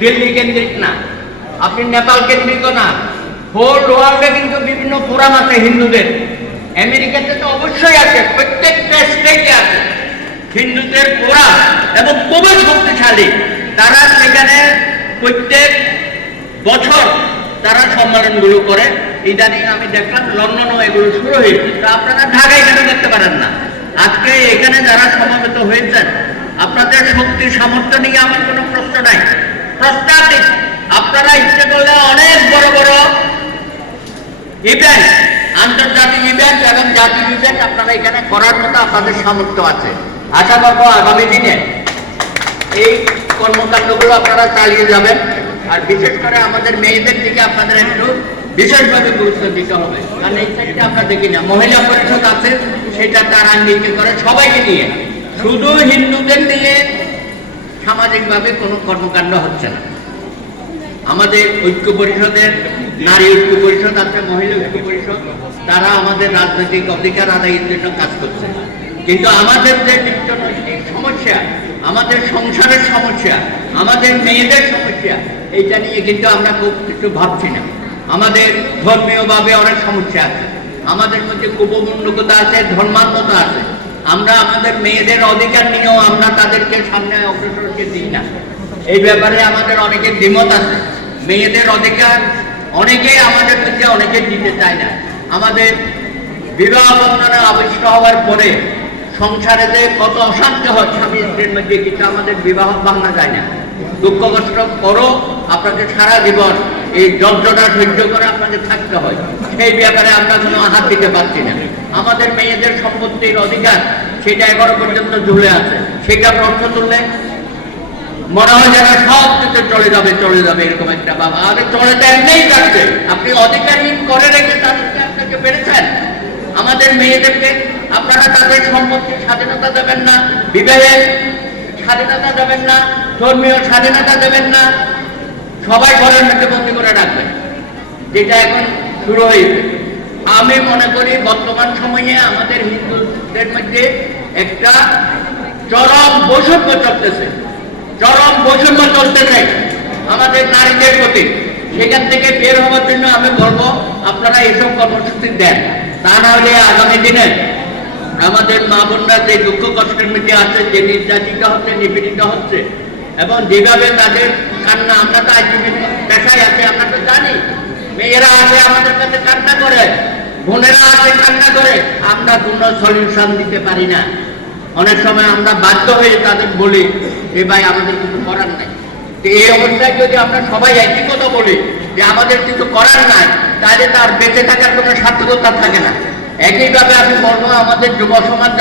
দিল্লি কেন্দ্রিক না, আপনি নেপাল কেন্দ্রিক না হোল ওয়ার্ল্ডে কিন্তু বিভিন্ন ফোরাম আছে হিন্দুদের। আমেরিকাতে তো অবশ্যই আছে, প্রত্যেকটা স্টেটে আছে। হিন্দুদের ফোরাম এবং খুবই শক্তিশালী। তারা সেখানে প্রত্যেক বছর তারা সম্মেলনগুলো করে। ইদানিং আমি দেখলাম লন্ডনও এগুলো শুরু হয়েছে। তো আপনারা ঢাকায় কেন দেখতে পারেন না? আজকে এখানে যারা সমাবেত হয়েছেন, আপনাদের শক্তি সামর্থ্য নিয়ে আমার কোনো প্রশ্ন আপনারা ইচ্ছে করলে অনেক বড় বড় ইভেন্ট আন্তর্জাতিক ইভেন্ট এবং জাতীয় ইভেন্ট আপনারা এখানে করার মতো আপনাদের সামর্থ্য আছে। আশা করব আগামী দিনে এই কর্মকাণ্ডগুলো আপনারা চালিয়ে যাবেন। আর বিশেষ করে আমাদের মেয়েদের দিকে আপনাদের একটু বিশেষভাবে গুরুত্ব দিতে হবে। কারণ এই সাইডটা আমরা দেখি না। মহিলা পরিষদ আছে, সেটা তারা নিজে করে সবাইকে নিয়ে। শুধু হিন্দুদের নিয়ে সামাজিকভাবে কোনো কর্মকাণ্ড হচ্ছে না। আমাদের ঐক্য পরিষদের, নারী ঐক্য পরিষদ আছে, মহিলা ঐক্য পরিষদ, তারা আমাদের রাজনৈতিক অধিকার আদায়ের জন্য কাজ করছে। কিন্তু আমাদের যে নিত্য নৈতিক সমস্যা, আমাদের সংসারের সমস্যা, আমাদের মেয়েদের সমস্যা, এইটা নিয়ে কিন্তু আমরা খুব কিছু ভাবছি না। আমাদের ধর্মীয়ভাবে অনেক সমস্যা আছে। আমাদের মধ্যে কুপমূল্যকতা আছে ধর্মাত্মতা আছে। আমরা আমাদের মেয়েদের অধিকার নিয়েও আমরা তাদেরকে সামনে অগ্রসরকে দিই না। এই ব্যাপারে আমাদের অনেকের দ্বিমত আছে। মেয়েদের অধিকার অনেকে আমাদের মধ্যে অনেকে দিতে চায় না। আমাদের বিবাহ বন্ধনে আবিষ্ট হওয়ার পরে সংসারে যে কত অশান্তি হয়, স্বামী স্ত্রীর মধ্যে কিন্তু আমাদের বিবাহ ভাঙা যায় না। দুঃখ কষ্ট করো, আপনাকে সারা জীবন এই যন্ত্রণা সহ্য করে আপনাকে থাকতে হয়। সেই ব্যাপারে আমরা কোনো হাত দিতে পারছি না। আমাদের মেয়েদের সম্পত্তির অধিকার, সেটা এগারো পর্যন্ত ঝুলে আছে। সেটা প্রশ্ন তুললে মনে হয় যেন সব কিছু চলে যাবে চলে যাবে এরকম একটা বাবা। আরে চলে এমনিই যাচ্ছে। আপনি অধিকারহীন করে রেখে তাদেরকে আপনাকে পেরেছেন আমাদের মেয়েদেরকে আপনারা তাদের সম্পত্তির স্বাধীনতা দেবেন না বিবাহের স্বাধীনতা দেবেন না, ধর্মীয় স্বাধীনতা দেবেন না। সবাই ঘরের মধ্যে বন্দি করে রাখবেন। যেটা এখন শুরু হয়েছে আমি মনে করি বর্তমান সময়ে আমাদের হিন্দুদের মধ্যে একটা চরম বৈষম্য চলতেছে। চরম বৈষম্য চলতেছে আমাদের নারীদের প্রতি। সেখান থেকে বের হওয়ার জন্য আমি বলব, আপনারা এসব কর্মসূচি দেন। তা না হলে আগামী দিনে আমাদের মা বোনরা যে দুঃখ কষ্টের মধ্যে আছে, যে নির্যাতিত হচ্ছে, নিপীড়িত হচ্ছে, এবং যেভাবে তাদের কান্না, আমরা তো আইসিবি পেশায় আছে, আমরা তো জানি। মেয়েরা আছে আমাদের কাছে কান্না করে, বোনেরা আছে কান্না করে, আমরা কোনো সলিউশন দিতে পারি না। অনেক সময় আমরা বাধ্য হয়ে তাদের বলি, এ ভাই, আমাদের কিছু করার নাই। তো এই অবস্থায় যদি আমরা সবাই একই কথা বলি যে আমাদের কিছু করার নাই, তাহলে তার বেঁচে থাকার কোনো সার্থকতা থাকে না। একইভাবে আমি বলব, আমাদের যুব সমাজ